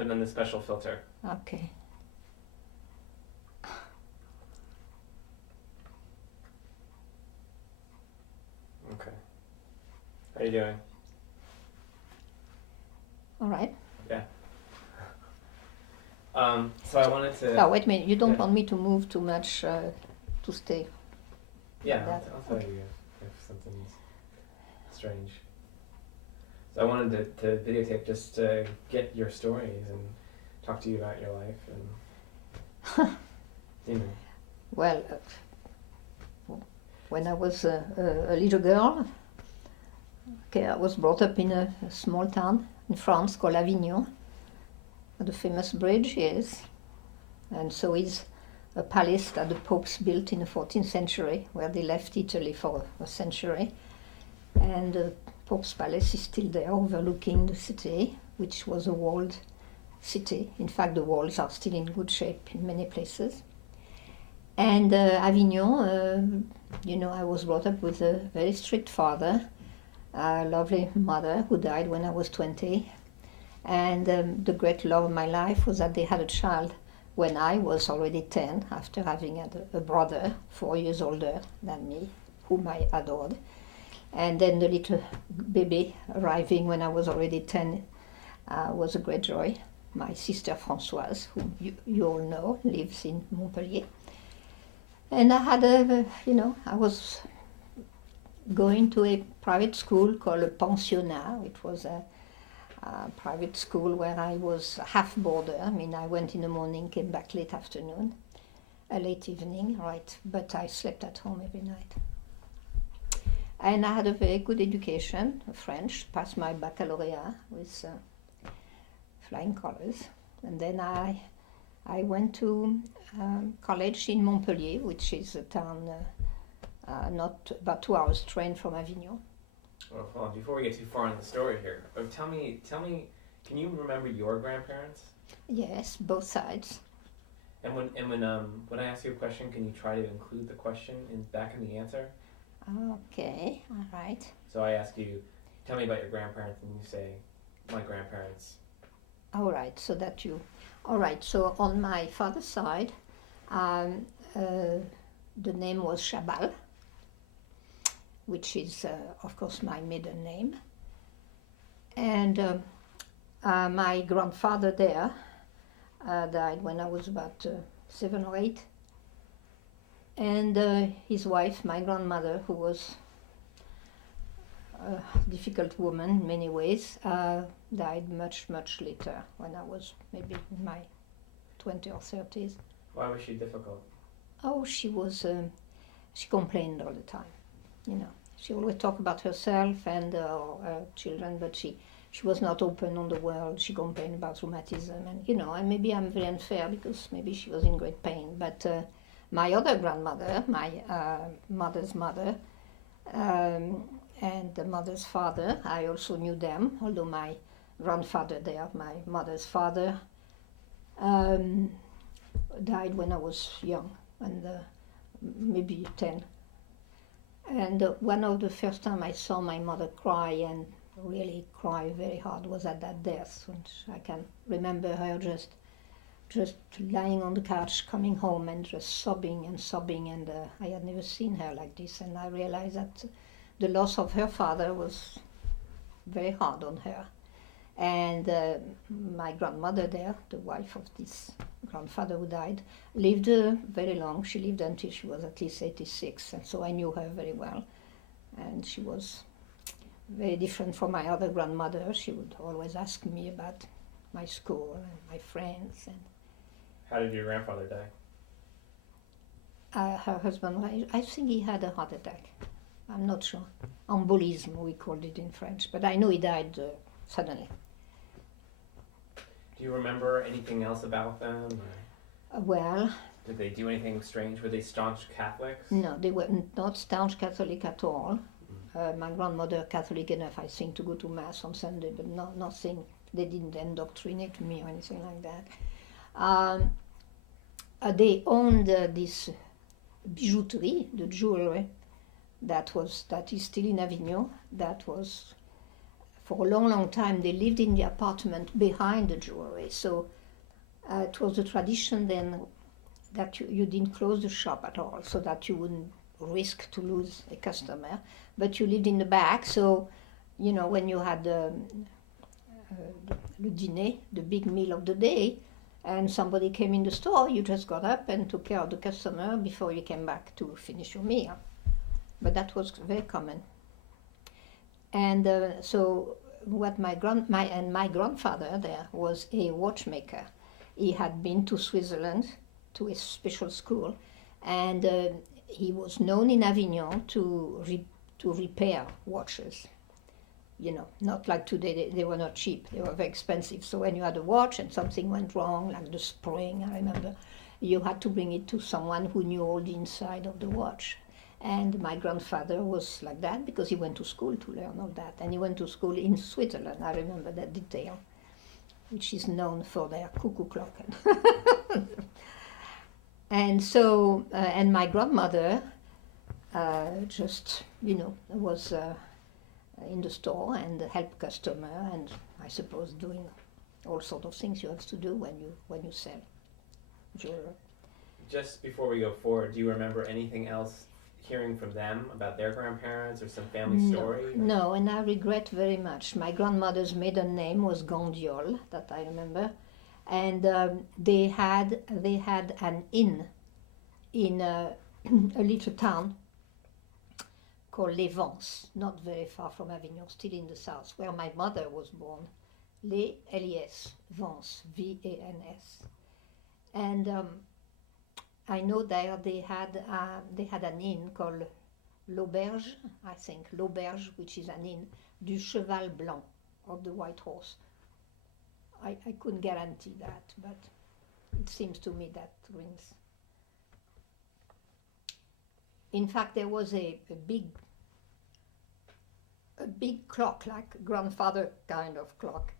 put on the special filter. Okay. Okay. How are you doing? All right. Yeah. So I wanted to... Oh, wait a minute. You don't Yeah. want me to move too much to stay. Yeah, That- I'll tell you if something's strange. So I wanted to videotape just to get your stories and talk to you about your life and, you know. Well, when I was a little girl, okay, I was brought up in a small town in France called Avignon. The famous bridge, yes. And so is a palace that the popes built in the 14th century, where they left Italy for a century. And the Pope's palace is still there, overlooking the city, which was a walled city. In fact, the walls are still in good shape in many places. And Avignon, I was brought up with a very strict father, a lovely mother who died when I was 20. And the great love of my life was that they had a child when I was already 10, after having had a brother 4 years older than me, whom I adored. And then the little baby arriving when I was already 10 was a great joy. My sister Françoise, whom you all know, lives in Montpellier. And I had I was going to a private school called a pensionnat. It was a private school where I was half boarder. I mean, I went in the morning, came back late afternoon, late evening, right? But I slept at home every night. And I had a very good education, French, passed my baccalaureate with flying colors. And then I went to college in Montpellier, which is a town not about 2 hours train from Avignon. Well, hold on, before we get too far in the story here, tell me, can you remember your grandparents? Yes, both sides. And when I ask you a question, can you try to include the question back in the answer? Okay, all right. So I ask you, tell me about your grandparents, and you say, my grandparents. All right, all right, so on my father's side, the name was Chabal, which is, of course, my maiden name. And my grandfather there died when I was about 7 or 8. And his wife, my grandmother, who was a difficult woman in many ways, died much, much later, when I was maybe in my 20s or 30s. Why was she difficult? Oh, she complained all the time, She always talked about herself and her children, but she was not open on the world. She complained about rheumatism, and maybe I'm very unfair because maybe she was in great pain. But my other grandmother, my mother's mother, and the mother's father, I also knew them, although my grandfather there, my mother's father, died when I was young, and maybe 10. And one of the first time I saw my mother cry, and really cry very hard, was at that death. And I can remember her just lying on the couch, coming home, and just sobbing and sobbing. And I had never seen her like this. And I realized that the loss of her father was very hard on her. And my grandmother there, the wife of this grandfather who died, lived very long. She lived until she was at least 86, and so I knew her very well. And she was very different from my other grandmother. She would always ask me about my school and my friends. And how did your grandfather die? Her husband, I think he had a heart attack. I'm not sure. Embolism, we called it in French, but I know he died suddenly. Do you remember anything else about them? Well, did they do anything strange? Were they staunch Catholics? No, they were not staunch Catholic at all. My grandmother, Catholic enough, I think, to go to Mass on Sunday, but nothing. They didn't indoctrinate me or anything like that. They owned this bijouterie, the jewelry, that is still in Avignon. That was for a long, long time, they lived in the apartment behind the jewelry. So it was a tradition then that you didn't close the shop at all, so that you wouldn't risk to lose a customer. But you lived in the back, so when you had le dîner, the big meal of the day, and somebody came in the store, you just got up and took care of the customer before you came back to finish your meal. But that was very common. And so what my grandfather there was a watchmaker. He had been to Switzerland to a special school, and he was known in Avignon to repair watches. Not like today, they were not cheap, they were very expensive. So when you had a watch and something went wrong, like the spring, I remember, you had to bring it to someone who knew all the inside of the watch. And my grandfather was like that because he went to school to learn all that. And he went to school in Switzerland, I remember that detail, which is known for their cuckoo clock. And so, and my grandmother just, was in the store and help customer, and I suppose doing all sort of things you have to do when you sell jewelry. Just before we go forward, do you remember anything else hearing from them about their grandparents or some family story? No, and I regret very much. My grandmother's maiden name was Gandiol, that I remember, and they had an inn in a little town called Les Vans, not very far from Avignon, still in the south, where my mother was born. Les L-E-S, Vans, V-A-N-S. And I know there they had an inn called l'Auberge, I think, l'Auberge, which is an inn, du Cheval Blanc, of the white horse. I couldn't guarantee that, but it seems to me that rings. In fact, there was a big clock, like grandfather kind of clock,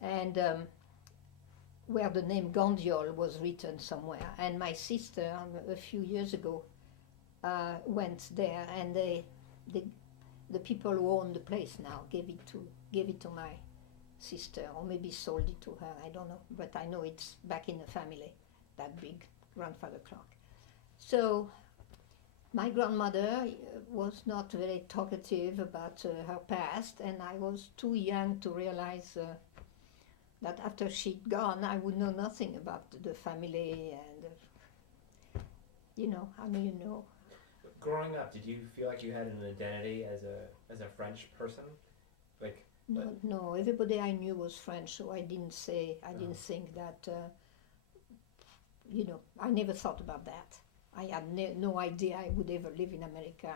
and where the name Gandiol was written somewhere. And my sister, a few years ago, went there, and the people who own the place now gave it to my sister, or maybe sold it to her. I don't know, but I know it's back in the family, that big grandfather clock. So my grandmother was not very talkative about her past, and I was too young to realize that after she'd gone, I would know nothing about the family, and Growing up, did you feel like you had an identity as a French person? No, everybody I knew was French, so I didn't think that. I never thought about that. I had no idea I would ever live in America.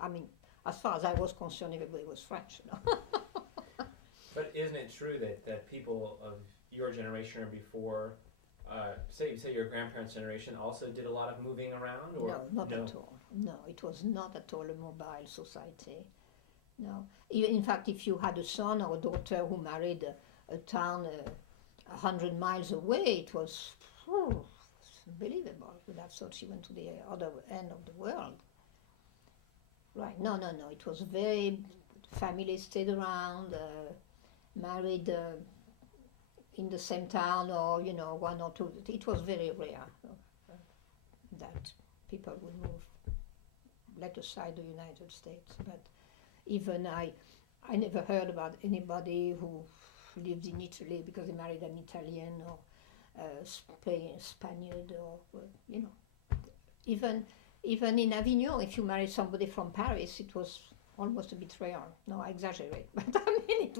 I mean, as far as I was concerned, everybody was French. But isn't it true that people of your generation or before, say your grandparents' generation, also did a lot of moving around? Or No, not at all. No, it was not at all a mobile society. No. In fact, if you had a son or a daughter who married a town 100 miles away, it was unbelievable. You would have thought she went to the other end of the world. Right, no, it was very, families stayed around, married in the same town, or, one or two. It was very rare that people would move, let aside the United States. But even I never heard about anybody who lived in Italy because they married an Italian, or Spaniard, or even in Avignon, if you married somebody from Paris, it was almost a bit rare. No, I exaggerate, but I mean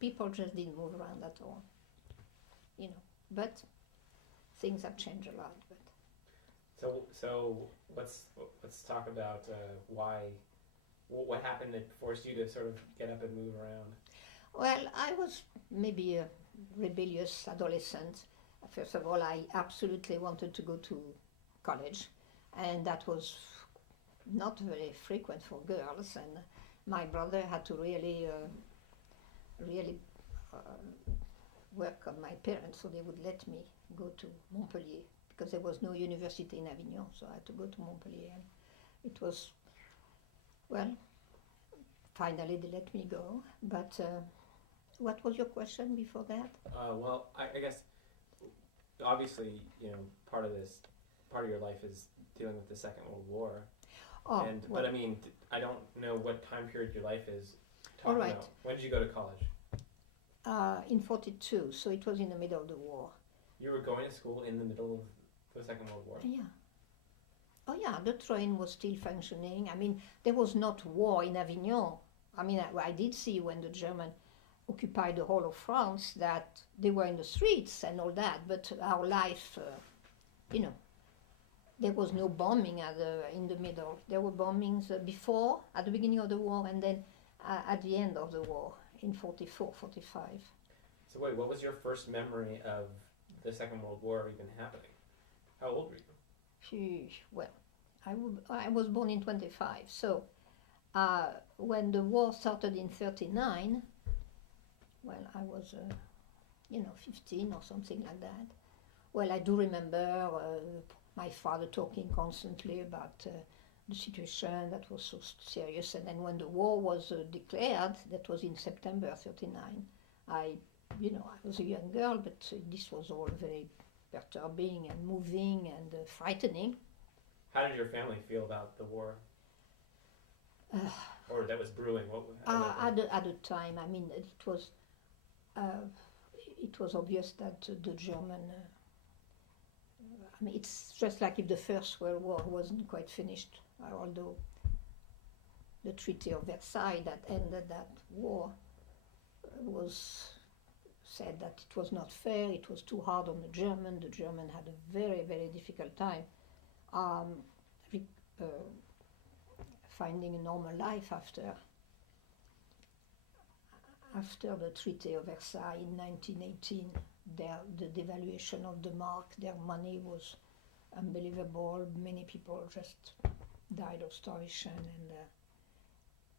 people just didn't move around at all, But things have changed a lot. But so let's talk about what happened that forced you to sort of get up and move around. Well, I was maybe a rebellious adolescent. First of all, I absolutely wanted to go to college, and that was not very frequent for girls, and my brother had to really work on my parents so they would let me go to Montpellier, because there was no university in Avignon, so I had to go to Montpellier. And it was, well, finally they let me go. But what was your question before that? Well, I guess obviously, part of your life is dealing with the Second World War. Oh, But I mean, I don't know what time period your life is all talking right. about. When did you go to college? In 42, so it was in the middle of the war. You were going to school in the middle of the Second World War? Yeah. Oh yeah, the train was still functioning. I mean, there was not war in Avignon. I mean, I did see when the Germans occupied the whole of France that they were in the streets and all that, but our life, there was no bombing in the middle. There were bombings before, at the beginning of the war, and then at the end of the war in 44, 45. So wait, what was your first memory of the Second World War even happening? How old were you? Well, I was born in 25, so when the war started in 39, well, I was, 15 or something like that. Well, I do remember my father talking constantly about the situation that was so serious. And then when the war was declared, that was in September 39, I was a young girl, but this was all very perturbing and moving and frightening. How did your family feel about the war? Or that was brewing? At the time, I mean, it was obvious that the German. I mean, it's just like if the First World War wasn't quite finished, although the Treaty of Versailles that ended that war was said that it was not fair, it was too hard on the German. The German had a very, very difficult time finding a normal life after the Treaty of Versailles in 1918. The devaluation of the mark, their money was unbelievable. Many people just died of starvation,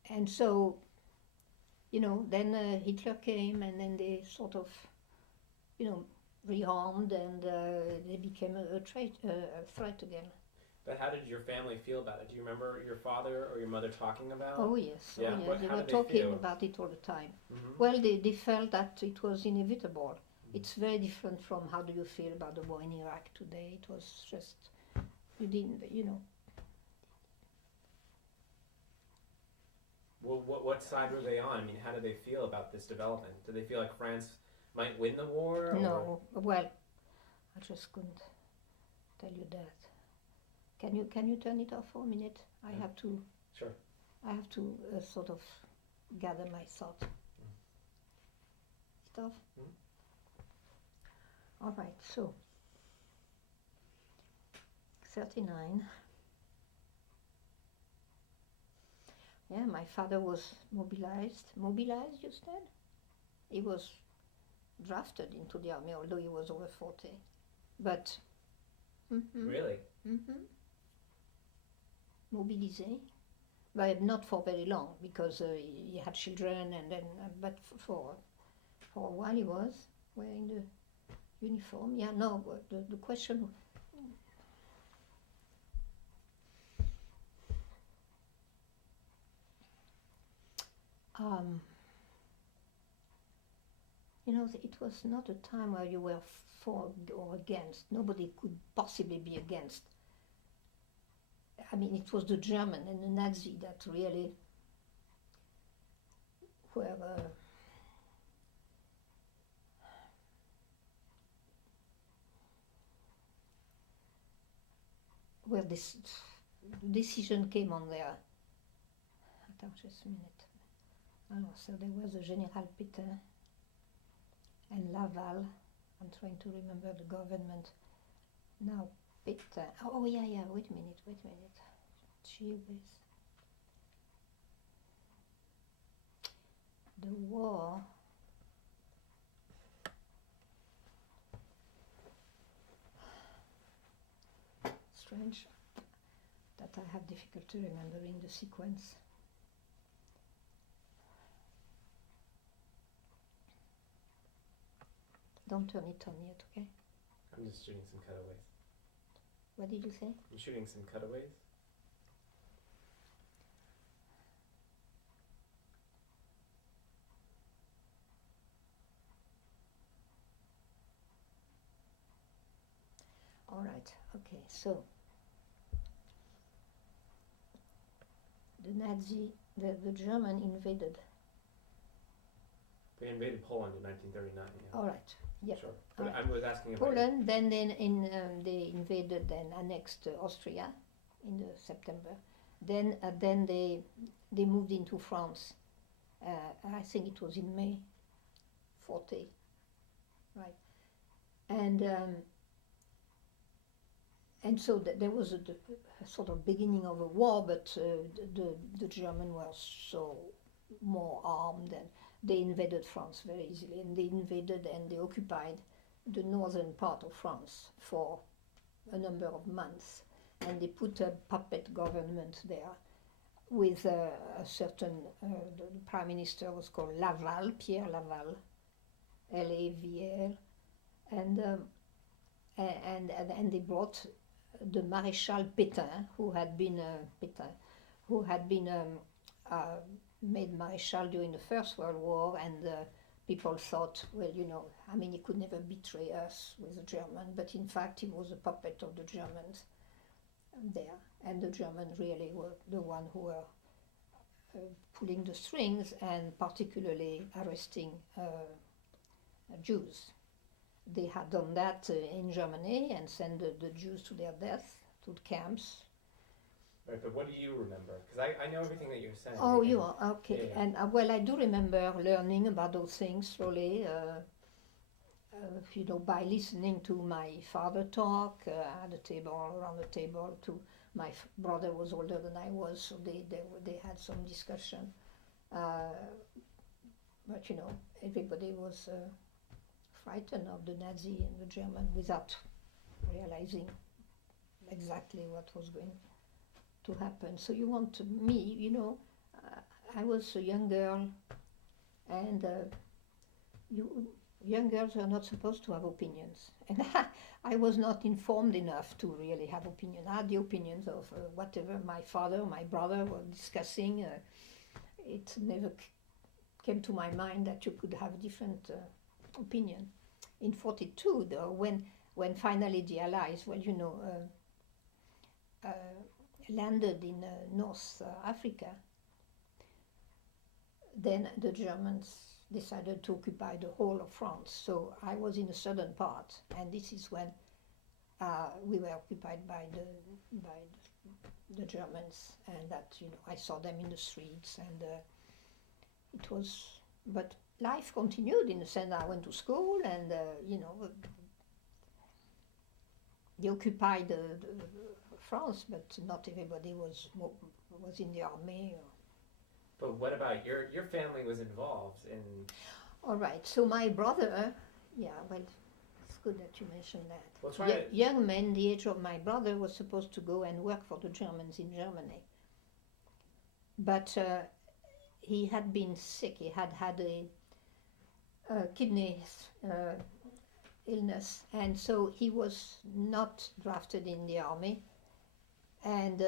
and so, then Hitler came, and then they sort of, rearmed, and they became a threat again. But how did your family feel about it? Do you remember your father or your mother talking about? Oh yes, yeah. They were talking about it all the time. Mm-hmm. Well, they felt that it was inevitable. It's very different from how do you feel about the war in Iraq today. It was just, you didn't, Well, what side were they on? I mean, how did they feel about this development? Did they feel like France might win the war? No, well, I just couldn't tell you that. Can you turn it off for a minute? I have to. Sure. I have to sort of gather my thoughts. Stuff. Mm-hmm. All right, so 39. Yeah, my father was mobilized. Mobilized, you said? He was drafted into the army, although he was over 40. But. Really? Mobilisé. But not for very long, because he had children, and then. But for a while he was wearing the uniform. Yeah, no, the question. It was not a time where you were for or against. Nobody could possibly be against. I mean, it was the German and the Nazi that really were where this decision came on there. Attends just a minute. Alors, so there was a General Pétain and Laval. I'm trying to remember the government. Now, Pétain. Oh, yeah, wait a minute. Jeez. The war. Strange that I have difficulty remembering the sequence. Don't turn it on yet, okay? I'm just shooting some cutaways. What did you say? I'm shooting some cutaways. right. Okay. So the German invaded. They invaded Poland in 1939. Yeah. All right. Yeah. Sure. But Right. I was asking about Poland. Then they invaded and annexed Austria in the September. Then they moved into France. I think it was in May 40. Right. And so there was a sort of beginning of a war, but the Germans were so more armed, and they invaded France very easily. And they invaded and they occupied the northern part of France for a number of months. And they put a puppet government there with a certain, the prime minister was called Laval, Pierre Laval, Laval, and they brought the Maréchal Pétain, who had been made Maréchal during the First World War, and people thought, well, I mean, he could never betray us with the German, but in fact he was a puppet of the Germans there, and the Germans really were the one who were pulling the strings, and particularly arresting Jews. They had done that in Germany and sent the Jews to their death, to the camps. Right, but what do you remember? Because I know everything that you're saying. Oh, you are? Okay. Yeah. And well, I do remember learning about those things slowly, by listening to my father talk at the table, around the table. My brother was older than I was, so they had some discussion. But everybody was frightened of the Nazi and the German without realizing exactly what was going to happen. So I was a young girl, and young girls are not supposed to have opinions. And I was not informed enough to really have opinions. I had the opinions of whatever my father, my brother were discussing. It never came to my mind that you could have different opinion. In 1942, though, when finally the Allies, landed in North Africa, then the Germans decided to occupy the whole of France. So I was in the southern part, and this is when we were occupied by the Germans, and that I saw them in the streets, and it was. But life continued in the sense I went to school, and they occupied France, but not everybody was in the army. But what about your family was involved in? All right. So my brother, it's good that you mentioned that. Well, young man, the age of my brother, was supposed to go and work for the Germans in Germany. But he had been sick. He had had a kidney illness, and so he was not drafted in the army. And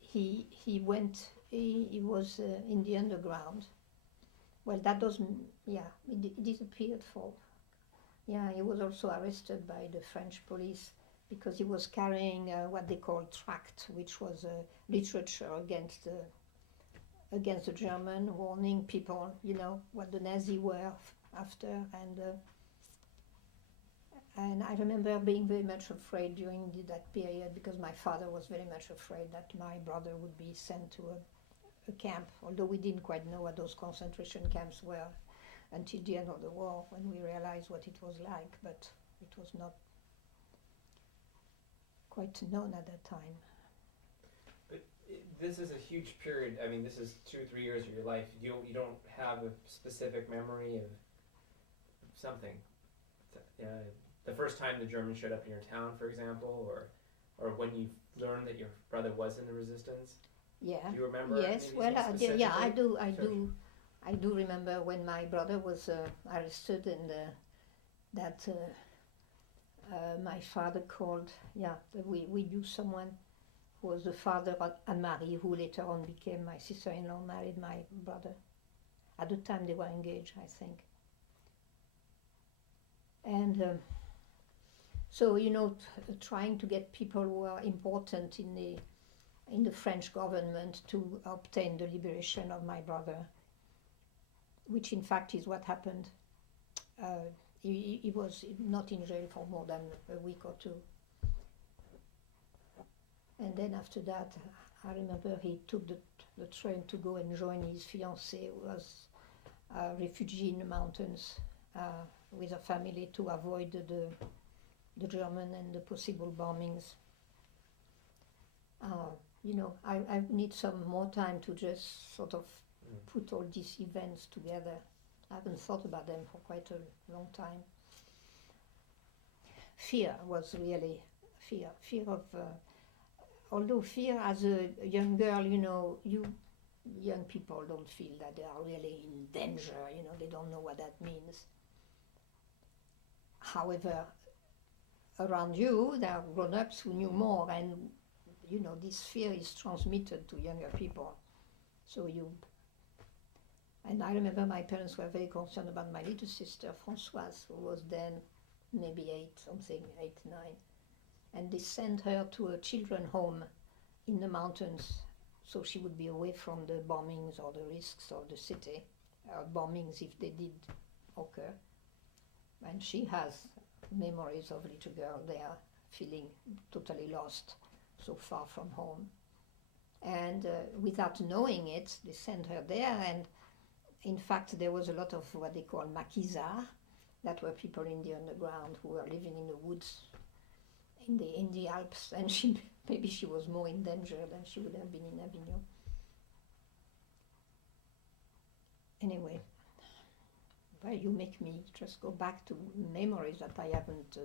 he went. He was in the underground. Well, that doesn't. Yeah, he disappeared for. Yeah, he was also arrested by the French police because he was carrying what they call tract, which was literature against the German, warning people, what the Nazis were after. And I remember being very much afraid during that period because my father was very much afraid that my brother would be sent to a camp, although we didn't quite know what those concentration camps were until the end of the war when we realized what it was like, but it was not quite known at that time. But this is a huge period. I mean, this is 2 or 3 years of your life. You don't have a specific memory of something. The first time the Germans showed up in your town, for example, or when you learned that your brother was in the resistance. Yeah. Do you remember? Yes. Well, I do. I do remember when my brother was arrested, and that my father called. Yeah, we knew someone who was the father of Anne-Marie, who later on became my sister-in-law, married my brother. At the time they were engaged, I think. And So, trying to get people who are important in the French government to obtain the liberation of my brother, which in fact is what happened. He was not in jail for more than a week or two. And then after that, I remember he took the train to go and join his fiancée, who was a refugee in the mountains with a family, to avoid the German and the possible bombings. I need some more time to just sort of put all these events together. I haven't thought about them for quite a long time. Fear was really fear of... although fear as a young girl, young people don't feel that they are really in danger, they don't know what that means. However, around you, there are grown-ups who knew more, and this fear is transmitted to younger people. And I remember my parents were very concerned about my little sister, Françoise, who was then maybe 8, 9. And they sent her to a children's home in the mountains, so she would be away from the bombings or the risks of the city, bombings if they did occur. And she has memories of a little girl there feeling totally lost, so far from home. And without knowing it, they sent her there, and in fact there was a lot of what they call maquisards, that were people in the underground who were living in the woods in the Alps, and maybe she was more in danger than she would have been in Avignon. Anyway, well, you make me just go back to memories that I haven't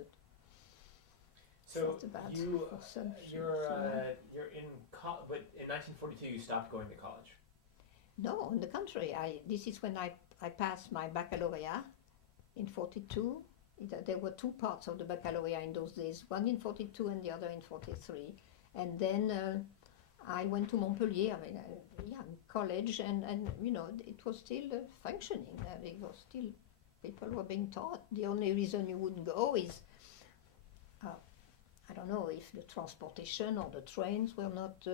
thought about. So you're in but in 1942 you stopped going to college. No, on the contrary. This is when I passed my baccalaureate in 42. There were two parts of the baccalaureate in those days, one in 42 and the other in 43. And then I went to Montpellier, college, and it was still functioning. It was still, people were being taught. The only reason you wouldn't go is, I don't know, if the transportation or the trains were not,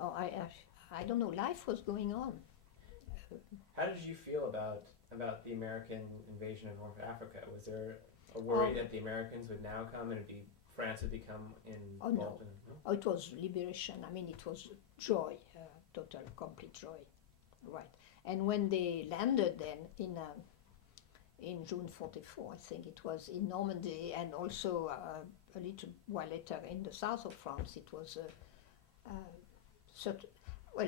I don't know, life was going on. How did you feel about the American invasion of North Africa? Was there a worry that the Americans would now come and France would become involved in it? No? Oh, it was liberation. I mean, it was joy, total, complete joy, right? And when they landed then in June 44, I think it was in Normandy, and also a little while later in the south of France, it was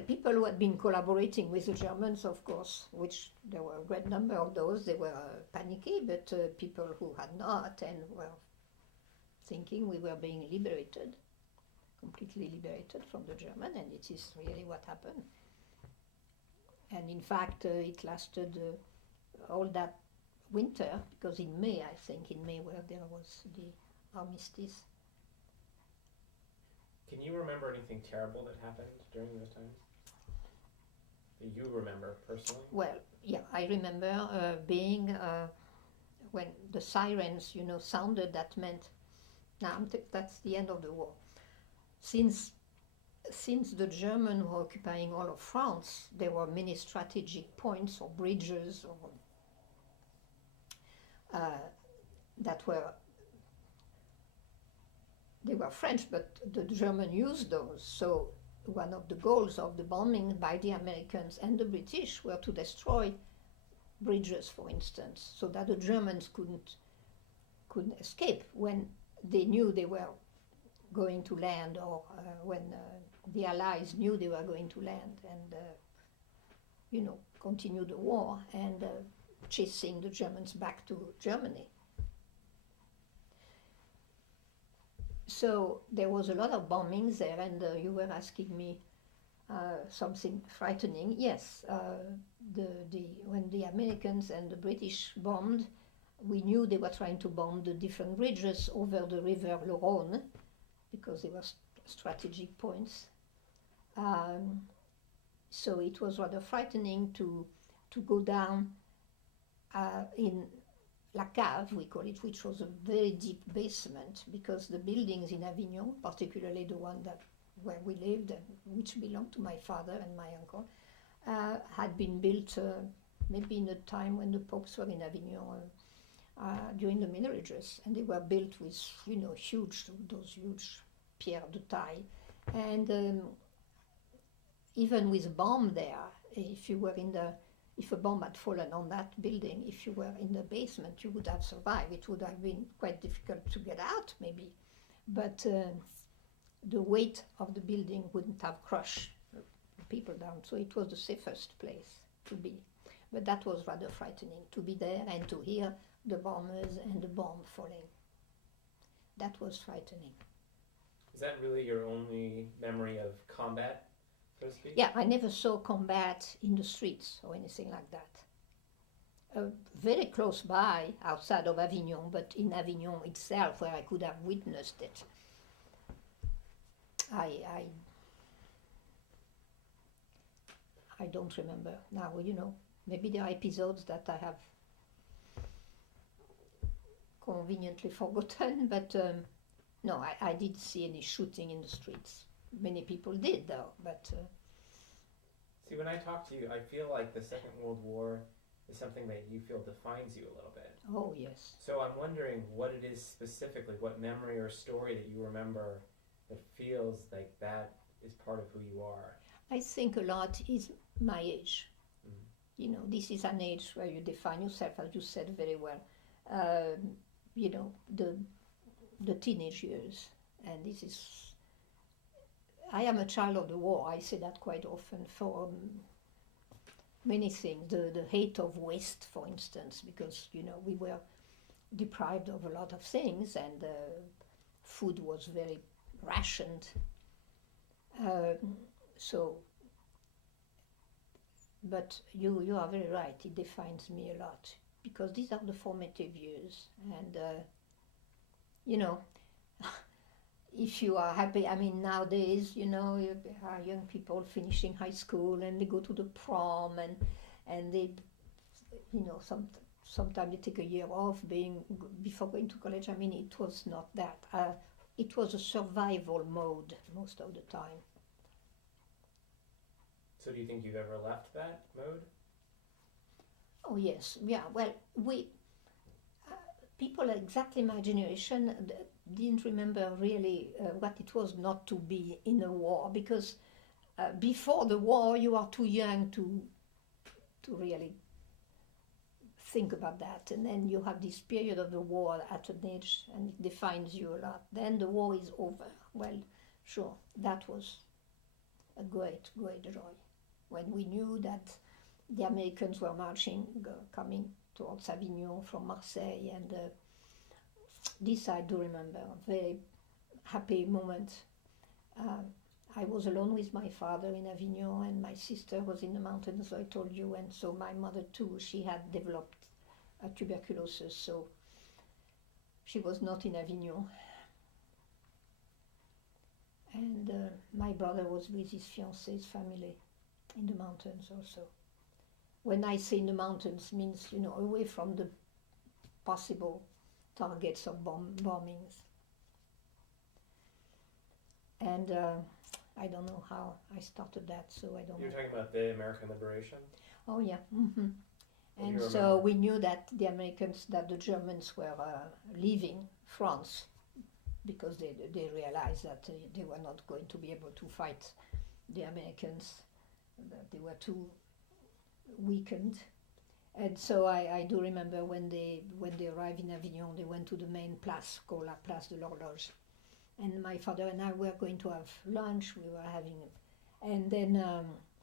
people who had been collaborating with the Germans, of course, which there were a great number of those, they were panicky, but people who had not and were thinking we were being liberated, completely liberated from the German, and it is really what happened. And in fact, it lasted all that winter, because in May, where there was the armistice. Can you remember anything terrible that happened during those times? That you remember personally? Well, yeah, I remember being, when the sirens, sounded, that meant, that's the end of the war. Since the Germans were occupying all of France, there were many strategic points or bridges that were, they were French, but the Germans used those. So one of the goals of the bombing by the Americans and the British were to destroy bridges, for instance, so that the Germans couldn't escape when they knew they were going to land, or when the Allies knew they were going to land, and continue the war and chasing the Germans back to Germany. So there was a lot of bombings there, and you were asking me something frightening. Yes, when the Americans and the British bombed, we knew they were trying to bomb the different bridges over the river Le Rhône, because they were strategic points. So it was rather frightening to go down in La Cave, we call it, which was a very deep basement, because the buildings in Avignon, particularly the one that where we lived, and which belonged to my father and my uncle, had been built maybe in a time when the popes were in Avignon during the Middle Ages, and they were built with those huge pierre de taille, and even with a bomb there, if a bomb had fallen on that building, if you were in the basement, you would have survived. It would have been quite difficult to get out, maybe, but the weight of the building wouldn't have crushed people down, so it was the safest place to be. But that was rather frightening, to be there and to hear the bombers and the bomb falling. That was frightening. Is that really your only memory of combat, so to speak? Yeah, I never saw combat in the streets or anything like that. Very close by, outside of Avignon, but in Avignon itself, where I could have witnessed it, I don't remember now. Maybe there are episodes that I have conveniently forgotten, but no, I didn't see any shooting in the streets. Many people did, though, but... See, when I talk to you, I feel like the Second World War is something that you feel defines you a little bit. Oh, yes. So I'm wondering what it is specifically, what memory or story that you remember that feels like that is part of who you are. I think a lot is my age. This is an age where you define yourself, as you said very well. The teenage years, and this is... I am a child of the war. I say that quite often for many things. The hate of waste, for instance, because we were deprived of a lot of things, and food was very rationed. But you are very right. It defines me a lot, because these are the formative years, and if you are happy, nowadays, you have young people finishing high school and they go to the prom and they, sometimes they take a year off before going to college. It was not that. It was a survival mode most of the time. So do you think you've ever left that mode? Oh, yes. Yeah, well, people exactly my generation didn't remember really what it was not to be in a war, because before the war you are too young to really think about that, and then you have this period of the war at an age and it defines you a lot. Then the war is over. Well, sure, that was a great joy when we knew that the Americans were marching, coming towards Avignon from Marseille, and this I do remember, a very happy moment. I was alone with my father in Avignon, and my sister was in the mountains, as I told you, and so my mother too, she had developed tuberculosis, so she was not in Avignon. And my brother was with his fiancée's family in the mountains also. When I say in the mountains, means, away from the possible targets of bombings. And I don't know how I started that, so I don't know. You're talking about the American liberation? Oh, yeah. Mm-hmm. And so we knew that the Germans were leaving France, because they realized that they were not going to be able to fight the Americans, that they were too weakened. And so I do remember when they arrived in Avignon, they went to the main place called La Place de l'Horloge. And my father and I were going to have lunch, and then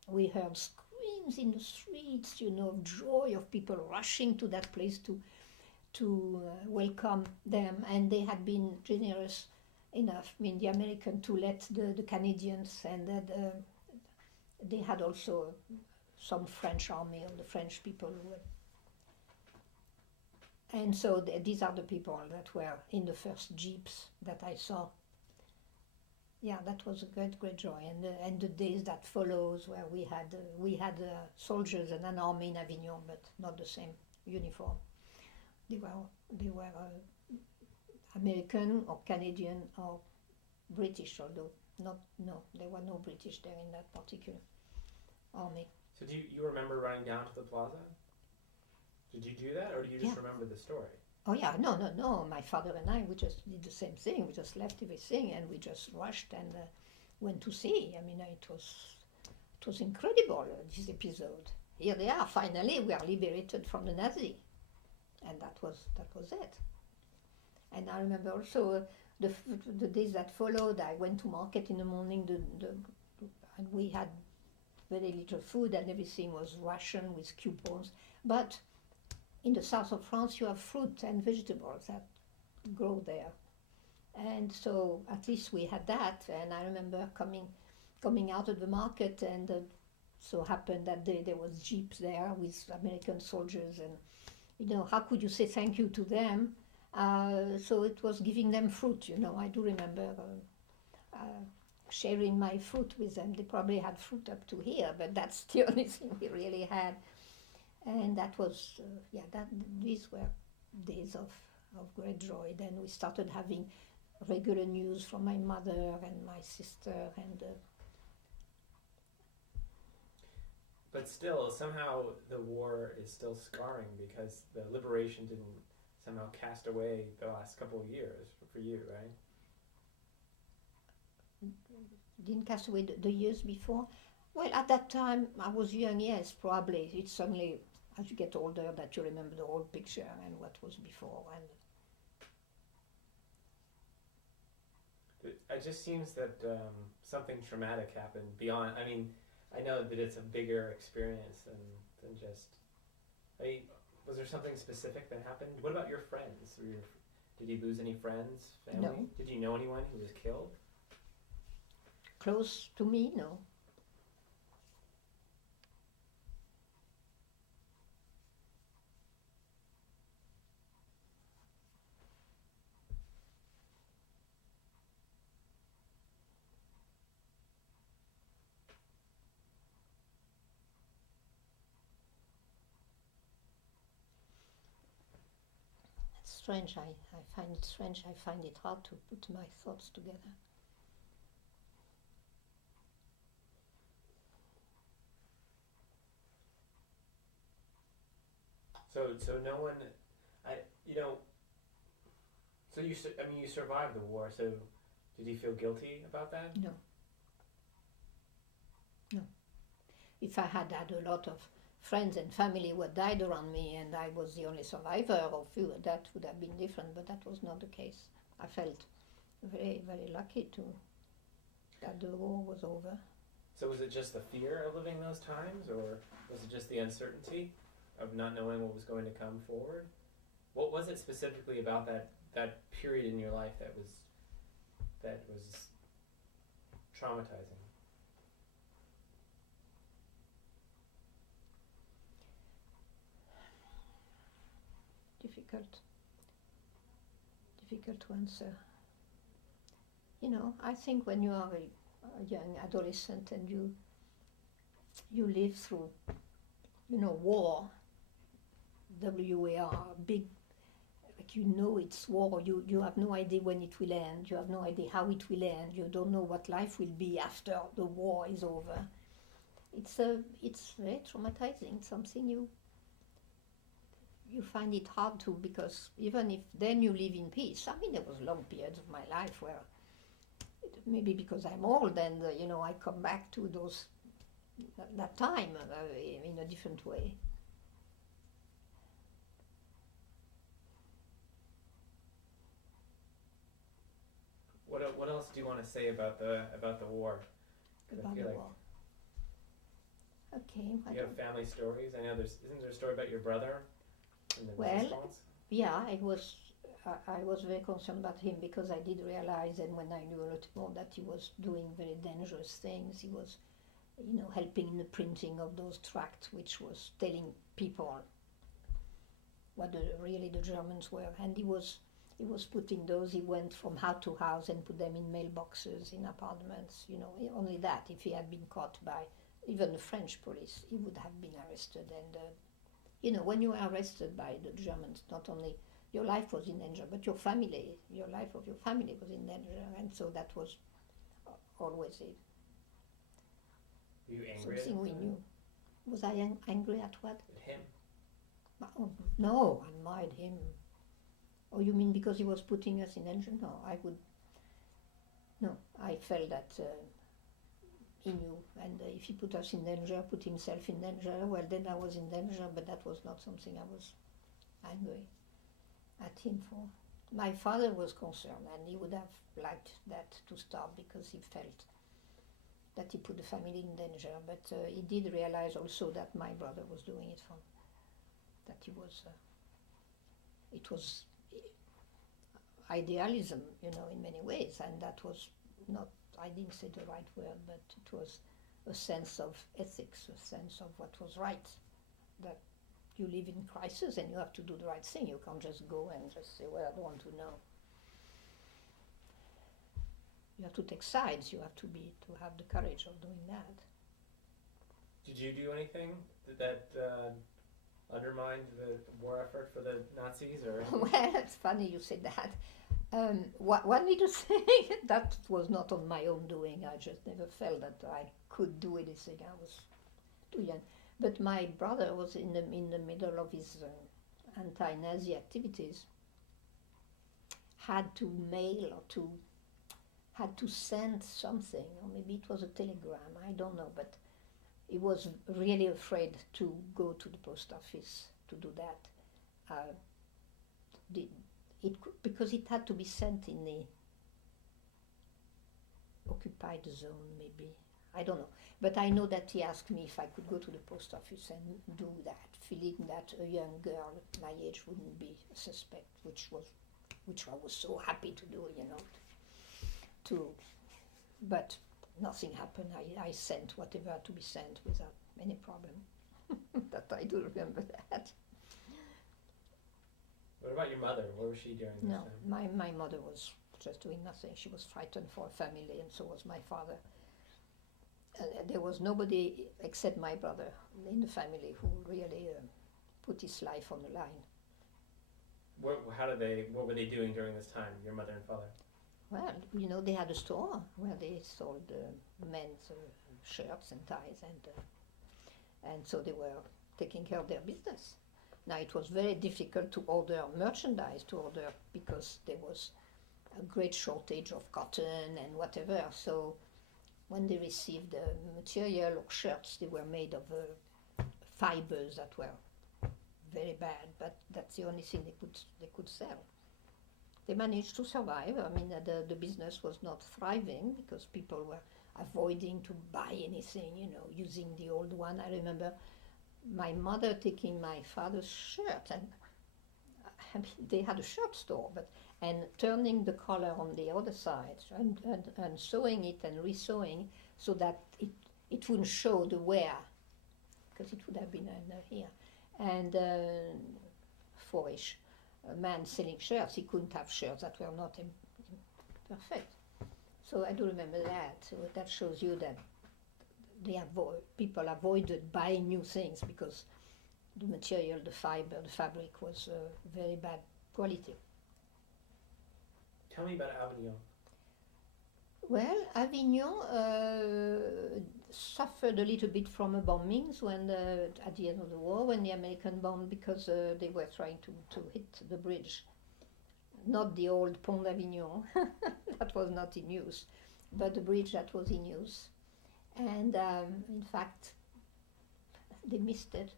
we heard screams in the streets, of joy, of people rushing to that place to welcome them. And they had been generous enough, the American, to let the Canadians, and that they had also some French army, or the French people who were. And so these are the people that were in the first jeeps that I saw. Yeah, that was a great joy. And the days that follows, where we had soldiers and an army in Avignon, but not the same uniform. they were American or Canadian or British, although there were no British there in that particular army. So do you remember running down to the plaza? Did you do that, or do you just Yeah. remember the story? Oh yeah, no. My father and I, we just did the same thing. We just left everything and we just rushed and went to see. I mean, it was incredible, this episode. Here they are, finally we are liberated from the Nazi. And that was it. And I remember also the days that followed, I went to market in the morning, and we had very little food and everything was rationed with coupons. But in the south of France, you have fruit and vegetables that grow there. And so at least we had that. And I remember coming out of the market, and so happened that day there was jeeps there with American soldiers, and how could you say thank you to them? So it was giving them fruit. I do remember sharing my fruit with them. They probably had fruit up to here, but that's the only thing we really had. And that was, these were days of great joy. Then we started having regular news from my mother and my sister. But still, somehow the war is still scarring because the liberation didn't somehow cast away the last couple of years for you, right? Didn't cast away the years before. Well, at that time I was young, yes, probably. It's only as you get older that you remember the whole picture and what was before. It just seems that something traumatic happened beyond. I mean, I know that it's a bigger experience than just. Was there something specific that happened? What about your friends? Did you lose any friends, family? No. Did you know anyone who was killed? Close to me, no. It's strange. I find it strange. I find it hard to put my thoughts together. So no one, So you survived the war. So did you feel guilty about that? No. If I had had a lot of friends and family who had died around me and I was the only survivor or few, that would have been different, but that was not the case. I felt very, very lucky that the war was over. So was it just the fear of living those times, or was it just the uncertainty of not knowing what was going to come forward? What was it specifically about that period in your life that was traumatizing? Difficult to answer. I think when you are a young adolescent and you live through, war, WAR, big, like it's war, you have no idea when it will end, you have no idea how it will end, you don't know what life will be after the war is over. It's very traumatizing, something you find it hard to, because even if then you live in peace. I mean, there was long periods of my life where, maybe because I'm old and, I come back to that time in a different way. What else do you want to say about the war? About the war. Okay. You have family stories. I know isn't there a story about your brother and the resistance? Yeah, I was very concerned about him because I did realize, and when I knew a lot more, that he was doing very dangerous things. He was, helping in the printing of those tracts, which was telling people what really the Germans were, and he was putting those. He went from house to house and put them in mailboxes in apartments. Only that, if he had been caught by even the French police, he would have been arrested and You know, when you were arrested by the Germans, not only your life was in danger, but your life of your family was in danger, and so that was always it. Were you angry Something we knew. Was I angry at what? At him. Oh, no, I admired him. Oh, you mean because he was putting us in danger? No, I felt that he knew, and if he put us in danger, put himself in danger, well, then I was in danger, but that was not something I was angry at him for. My father was concerned, and he would have liked that to stop because he felt that he put the family in danger, but he did realize also that my brother was doing it for, that he was, it was idealism, you know, in many ways, and that was not, I didn't say the right word, but it was a sense of ethics, a sense of what was right, that you live in crisis and you have to do the right thing. You can't just go and just say, well, I don't want to know. You have to take sides. You have to have the courage of doing that. Did you do anything that undermined the war effort for the Nazis, or? Well, it's funny you said that. What need to say? That was not on my own doing. I just never felt that I could do anything. I was too young. But my brother was in the middle of his anti-Nazi activities. Had to mail or had to send something, or maybe it was a telegram. I don't know, but he was really afraid to go to the post office to do that. Because it had to be sent in the occupied zone, maybe. I don't know. But I know that he asked me if I could go to the post office and do that, feeling that a young girl my age wouldn't be a suspect, which I was so happy to do, you know. But nothing happened. I sent whatever had to be sent without any problem. That I do remember that. What about your mother? What was she doing this No, time? my mother was just doing nothing. She was frightened for her family, and so was my father. There was nobody except my brother in the family who really put his life on the line. What were they doing during this time, your mother and father? Well, you know, they had a store where they sold men's shirts and ties, and so they were taking care of their business. Now, it was very difficult to order merchandise, because there was a great shortage of cotton and whatever, so when they received material or shirts, they were made of fibers that were very bad, but that's the only thing they could sell. They managed to survive. I mean, the business was not thriving because people were avoiding to buy anything, you know, using the old one. I remember my mother taking my father's shirt, and I mean, they had a shirt store, and turning the collar on the other side and sewing it and resewing so that it wouldn't show the wear, because it would have been here. And fourish. A man selling shirts, he couldn't have shirts that were not perfect. So I do remember that. So that shows you that people avoided buying new things because the material, the fiber, the fabric was very bad quality. Tell me about Avignon. Well, Avignon suffered a little bit from bombings when at the end of the war, when the American bombed, because they were trying to hit the bridge. Not the old Pont d'Avignon, that was not in use, but the bridge that was in use. And in fact, they missed it.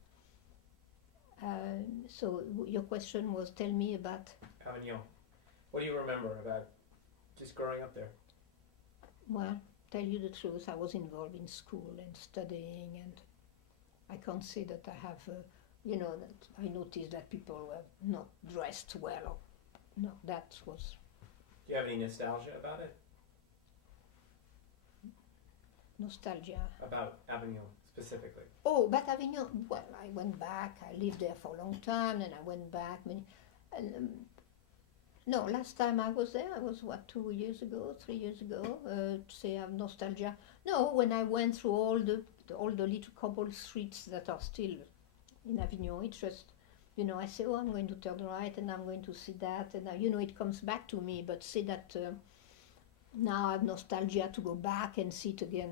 So your question was, tell me about... Avignon. What do you remember about just growing up there? Well, tell you the truth, I was involved in school and studying, and I can't say that I have, that I noticed that people were not dressed well. No, that was... Do you have any nostalgia about it? Nostalgia? About Avignon, specifically. Oh, but Avignon, well, I went back, I lived there for a long time, and I went back. No, last time I was there, I was, 3 years ago, to say I have nostalgia. No, when I went through all the little cobble streets that are still in Avignon. It's just, I say, oh, I'm going to turn right and I'm going to see that. And, it comes back to me. But say that now I have nostalgia to go back and see it again.